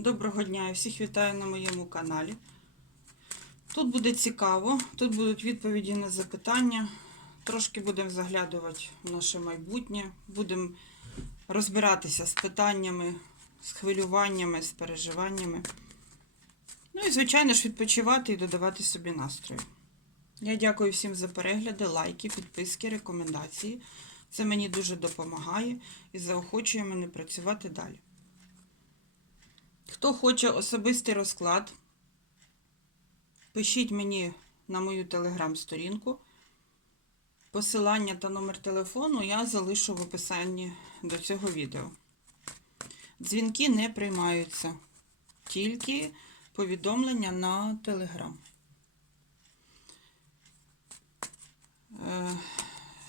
Доброго дня і всіх вітаю на моєму каналі. Тут буде цікаво, тут будуть відповіді на запитання. Трошки будемо заглядувати в наше майбутнє, будемо розбиратися з питаннями, з хвилюваннями, з переживаннями. Ну і, звичайно ж, відпочивати і додавати собі настрою. Я дякую всім за перегляди, лайки, підписки, рекомендації. Це мені дуже допомагає і заохочує мене працювати далі. Хто хоче особистий розклад, пишіть мені на мою телеграм-сторінку. Посилання та номер телефону я залишу в описанні до цього відео. Дзвінки не приймаються, тільки повідомлення на телеграм. Е,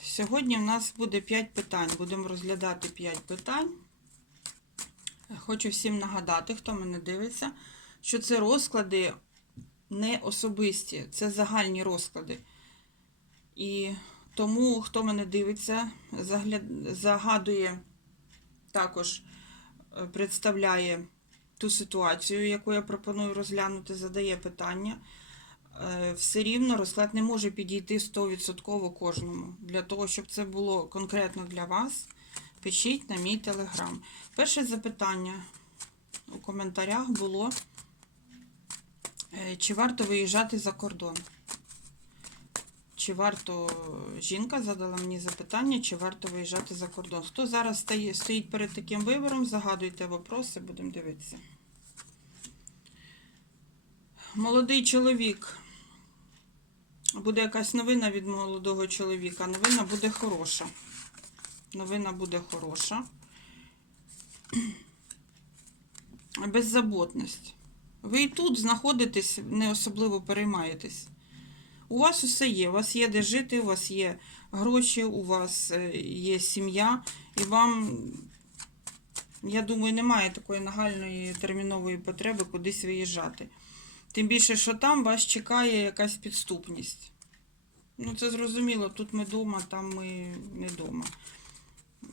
Сьогодні в нас буде 5 питань. Будемо розглядати 5 питань. Хочу всім нагадати, хто мене дивиться, що це розклади не особисті, це загальні розклади. І тому, хто мене дивиться, загадує, також е, представляє ту ситуацію, яку я пропоную розглянути, задає питання. Е, Все рівно розклад не може підійти 100% кожному. Для того, щоб це було конкретно для вас, пишіть на мій телеграм. Перше запитання у коментарях було, е, чи варто виїжджати за кордон? Чи варто жінка задала мені запитання, чи варто виїжджати за кордон? Хто зараз стоїть перед таким вибором, загадуйте вопроси, будемо дивитися. Молодий чоловік. Буде якась новина від молодого чоловіка. Новина буде хороша. Новина буде хороша. Беззаботність. Ви і тут знаходитесь, не особливо переймаєтесь. У вас усе є. У вас є де жити, у вас є гроші, у вас е, є сім'я, і вам, я думаю, немає такої нагальної термінової потреби кудись виїжджати. Тим більше, що там вас чекає якась підступність. Ну, це зрозуміло, тут ми вдома, там ми не вдома.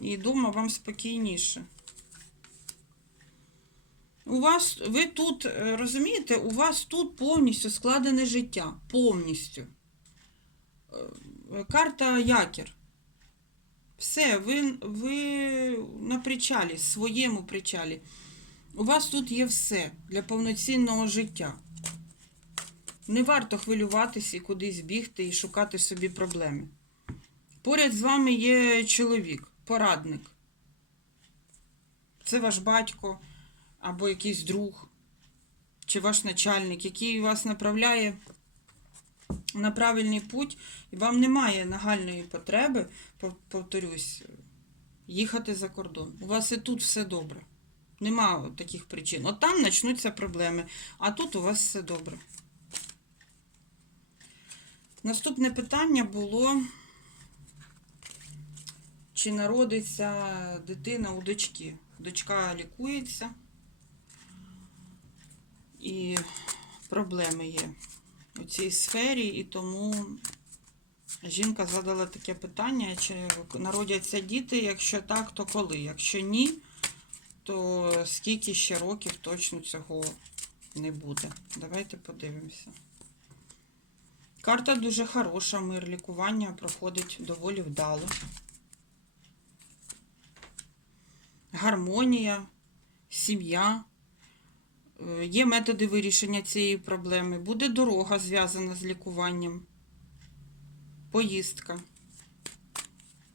І вдома вам спокійніше. У вас, ви тут, е, розумієте, у вас тут повністю складене життя. Повністю. Е, Карта якір. Все, ви, ви на причалі, своєму причалі. У вас тут є все для повноцінного життя. Не варто хвилюватись і кудись бігти і шукати собі проблеми. Поряд з вами є чоловік, порадник. Це ваш батько або якийсь друг, чи ваш начальник, який вас направляє на правильний путь, і вам немає нагальної потреби, повторюсь, їхати за кордон. У вас і тут все добре. Нема таких причин. От там почнуться проблеми, а тут у вас все добре. Наступне питання було, чи народиться дитина у дочки. Дочка лікується і проблеми є у цій сфері, і тому жінка задала таке питання, чи народяться діти, якщо так, то коли? Якщо ні, то скільки ще років точно цього не буде. Давайте подивимося. Карта дуже хороша, мир лікування проходить доволі вдало. Гармонія, сім'я. Е, Є методи вирішення цієї проблеми. Буде дорога зв'язана з лікуванням. Поїздка.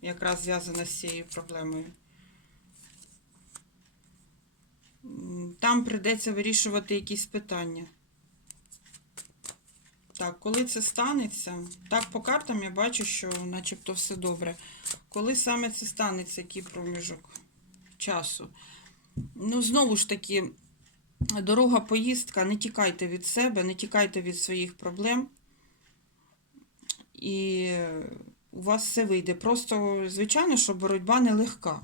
Якраз зв'язана з цією проблемою. Там прийдеться вирішувати якісь питання. Так, коли це станеться, так по картам я бачу, що начебто все добре. Коли саме це станеться, який проміжок часу? Ну, знову ж таки, дорога поїздка, не тікайте від себе, не тікайте від своїх проблем. І у вас все вийде. Просто, звичайно, що боротьба нелегка.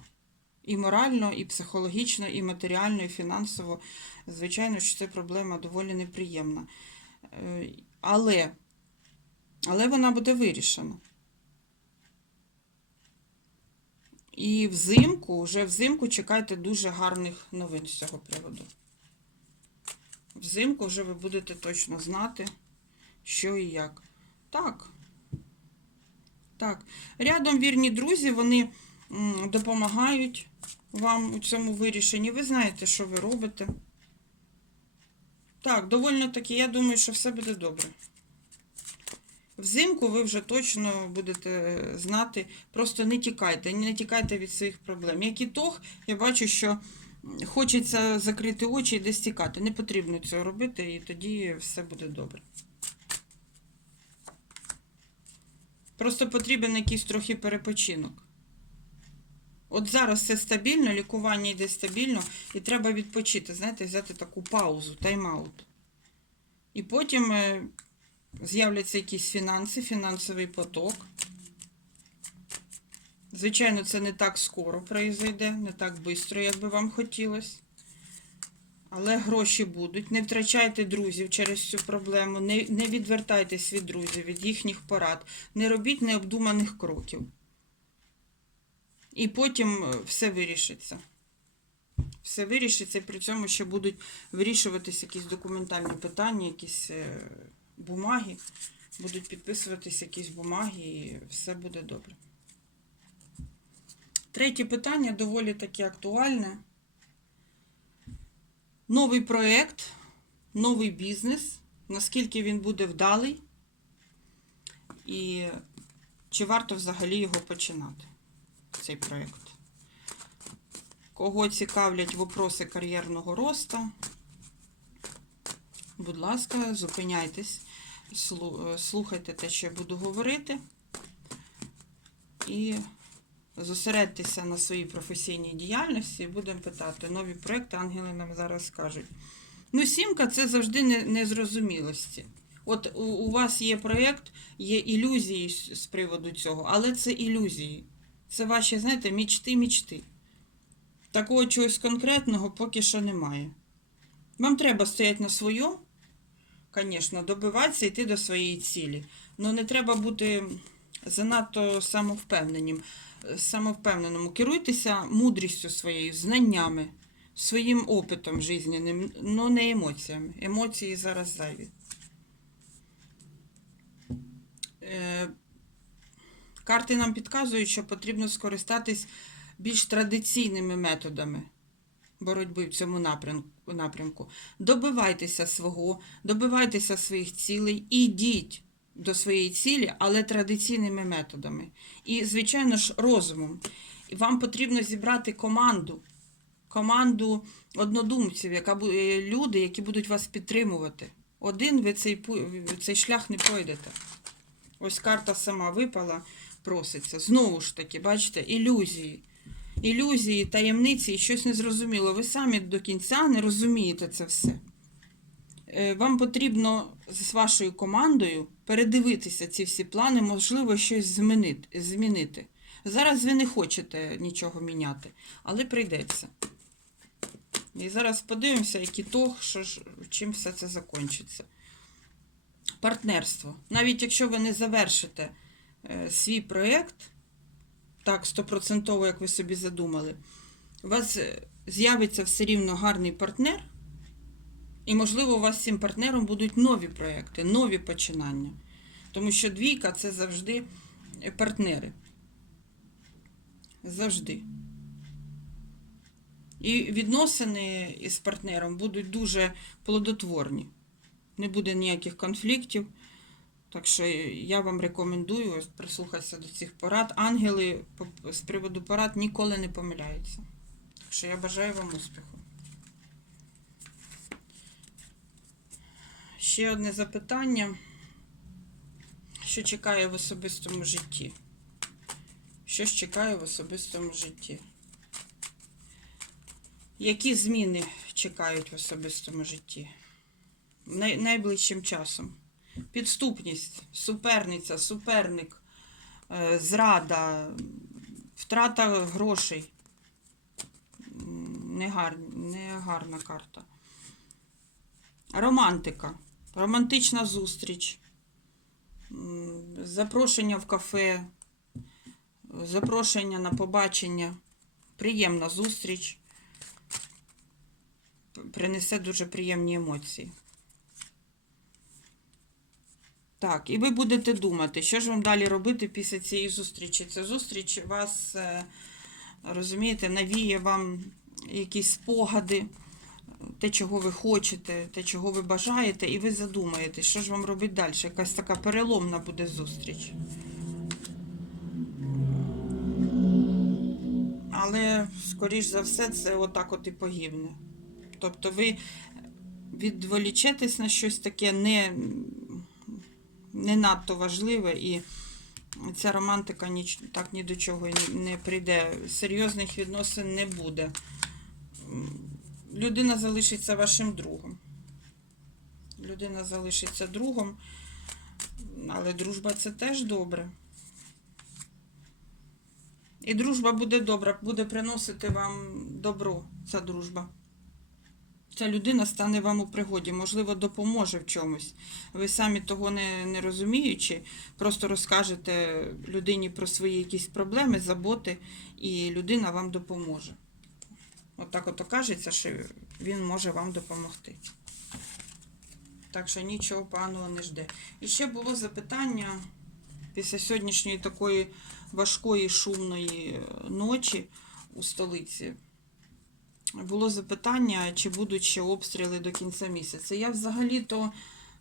І морально, і психологічно, і матеріально, і фінансово. Звичайно, що це проблема доволі неприємна. Е, Але, але вона буде вирішена. І взимку, вже взимку чекайте дуже гарних новин з цього приводу. Взимку вже ви будете точно знати, що і як. Так. Так. Рядом вірні друзі, вони допомагають вам у цьому вирішенні. Ви знаєте, що ви робите. Так, довольно таки, я думаю, що все буде добре. Взимку ви вже точно будете знати, просто не тікайте, не тікайте від своїх проблем. Як ітог, я бачу, що хочеться закрити очі і десь тікати. Не потрібно цього робити, і тоді все буде добре. Просто потрібен якийсь трохи перепочинок. От зараз все стабільно, лікування йде стабільно, і треба відпочити, знаєте, взяти таку паузу, тайм-аут. І потім е, з'являться якісь фінанси, фінансовий поток. Звичайно, це не так скоро произойде, не так швидко, як би вам хотілося. Але гроші будуть. Не втрачайте друзів через цю проблему, не, не відвертайтесь від друзів, від їхніх порад, не робіть необдуманих кроків. І потім е, все вирішиться. Все вирішиться, і при цьому ще будуть вирішуватись якісь документальні питання, якісь е, бумаги, будуть підписуватись якісь бумаги, і все буде добре. Третє питання доволі таки актуальне. Новий проєкт, новий бізнес, наскільки він буде вдалий, і чи варто взагалі його починати, цей проєкт. Кого цікавлять вопроси кар'єрного росту, будь ласка, зупиняйтесь, слухайте те, що я буду говорити, і зосередьтеся на своїй професійній діяльності і будемо питати. Нові проекти ангели нам зараз скажуть. Ну, сімка це завжди незрозумілості. От у, у вас є проєкт, є ілюзії з приводу цього, але це ілюзії. Це ваші, знаєте, мічти, мічти. Такого чогось конкретного поки що немає. Вам треба стояти на своєму, звісно, добиватися, йти до своєї цілі. Але не треба бути занадто самовпевненим. самовпевненому. Керуйтеся мудрістю своєю, знаннями, своїм опитом жизненним, але не емоціями. Емоції зараз зайві. Е, Карти нам підказують, що потрібно скористатись більш традиційними методами боротьби в цьому напрямку. Напрямку. Добивайтеся свого, добивайтеся своїх цілей, ідіть до своєї цілі, але традиційними методами. І, звичайно ж, розумом. І вам потрібно зібрати команду, команду однодумців, яка е, люди, які будуть вас підтримувати. Один ви цей, цей шлях не пройдете. Ось карта сама випала, проситься. Знову ж таки, бачите, ілюзії. Ілюзії, таємниці і щось незрозуміло. Ви самі до кінця не розумієте це все. Е, Вам потрібно з вашою командою передивитися ці всі плани, можливо, щось змінити. Зараз ви не хочете нічого міняти, але прийдеться. І зараз подивимося, який тог, що ж, чим все це закінчиться. Партнерство. Навіть якщо ви не завершите е, свій проєкт, так, стопроцентово, як ви собі задумали, у вас е, з'явиться все рівно гарний партнер, і, можливо, у вас з цим партнером будуть нові проєкти, нові починання. Тому що двійка це завжди е, партнери. Завжди. І відносини із партнером будуть дуже плодотворні. Не буде ніяких конфліктів. Так що я вам рекомендую прислухатися до цих порад. Ангели з приводу порад ніколи не помиляються. Так що я бажаю вам успіху. Ще одне запитання. Що чекає в особистому житті? Що ж чекає в особистому житті? Які зміни чекають в особистому житті? Най- найближчим часом? Підступність, суперниця, суперник, е, зрада, втрата грошей. Негар... Негарна карта. Романтика. Романтична зустріч. Запрошення в кафе. Запрошення на побачення. Приємна зустріч. принесе дуже приємні емоції. Так, і ви будете думати, що ж вам далі робити після цієї зустрічі. Ця зустріч вас, е, розумієте, навіє вам якісь спогади, те, чого ви хочете, те, чого ви бажаєте, і ви задумаєте, що ж вам робити далі. Якась така переломна буде зустріч. Але, скоріш за все, це отак от і погибне. Тобто ви відволічетесь на щось таке не, не надто важливе, і ця романтика ніч, так ні до чого не, прийде. Серйозних відносин не буде. Людина залишиться вашим другом. Людина залишиться другом, але дружба це теж добре. І дружба буде добра, буде приносити вам добро, ця дружба. Ця людина стане вам у пригоді, можливо, допоможе в чомусь. Ви самі того не, не розуміючи, просто розкажете людині про свої якісь проблеми, заботи, і людина вам допоможе. От так от кажеться, що він може вам допомогти. Так що нічого поганого не жде. І ще було запитання після сьогоднішньої такої важкої шумної ночі у столиці. Було запитання, чи будуть ще обстріли до кінця місяця. Я взагалі-то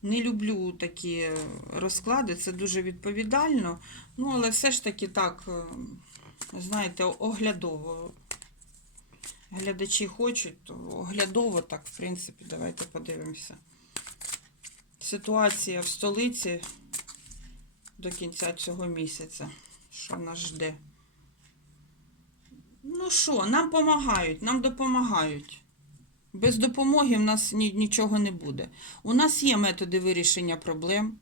не люблю такі розклади, це дуже відповідально. Ну, але все ж таки так, е, знаєте, оглядово. Глядачі хочуть, то оглядово так, в принципі, давайте подивимося. Ситуація в столиці до кінця цього місяця. Що нас жде? Ну що, нам допомагають, нам допомагають. Без допомоги в нас ні, нічого не буде. У нас є методи вирішення проблем,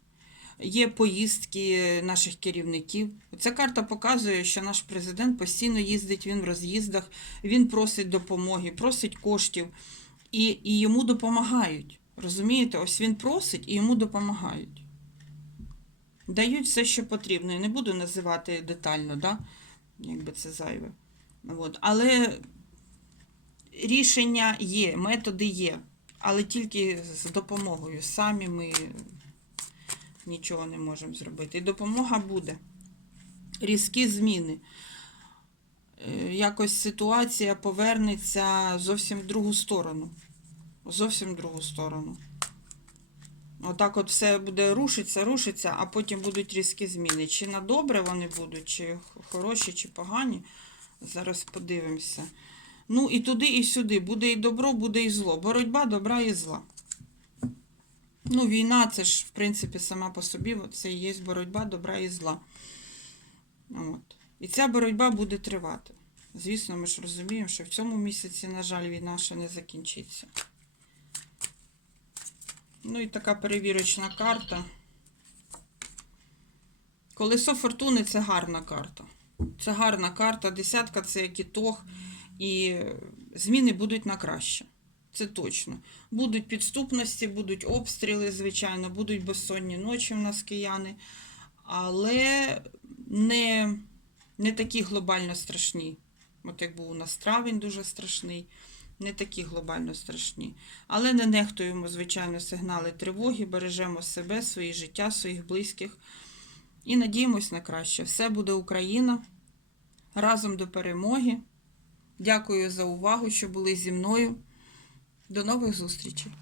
є поїздки наших керівників. Ця карта показує, що наш президент постійно їздить, він в роз'їздах, він просить допомоги, просить коштів, і, і йому допомагають. Розумієте, ось він просить і йому допомагають. Дають все, що потрібно. Я не буду називати детально, да? якби це зайве. От. Але рішення є, методи є, але тільки з допомогою. Самі ми нічого не можемо зробити. І допомога буде. Різкі зміни. Е, Якось ситуація повернеться зовсім в другу сторону. Зовсім в другу сторону. Отак от все буде рушиться, рушиться, а потім будуть різкі зміни. Чи на добре вони будуть, чи хороші, чи погані. Зараз подивимося. Ну і туди, і сюди. Буде і добро, буде і зло. Боротьба добра і зла. Ну, війна, це ж, в принципі, сама по собі, це і є боротьба добра і зла. От. І ця боротьба буде тривати. Звісно, ми ж розуміємо, що в цьому місяці, на жаль, війна ще не закінчиться. Ну і така перевірочна карта. Колесо фортуни це гарна карта. Це гарна карта. Десятка це як ітог. І зміни будуть на краще. Це точно. Будуть підступності, будуть обстріли, звичайно, будуть безсонні ночі в нас кияни, але не, не такі глобально страшні. От як був у нас травень дуже страшний, не такі глобально страшні. Але не нехтуємо, звичайно, сигнали тривоги, бережемо себе, свої життя, своїх близьких і надіємось на краще. Все буде Україна. Разом до перемоги. Дякую за увагу, що були зі мною. До нових зустрічей!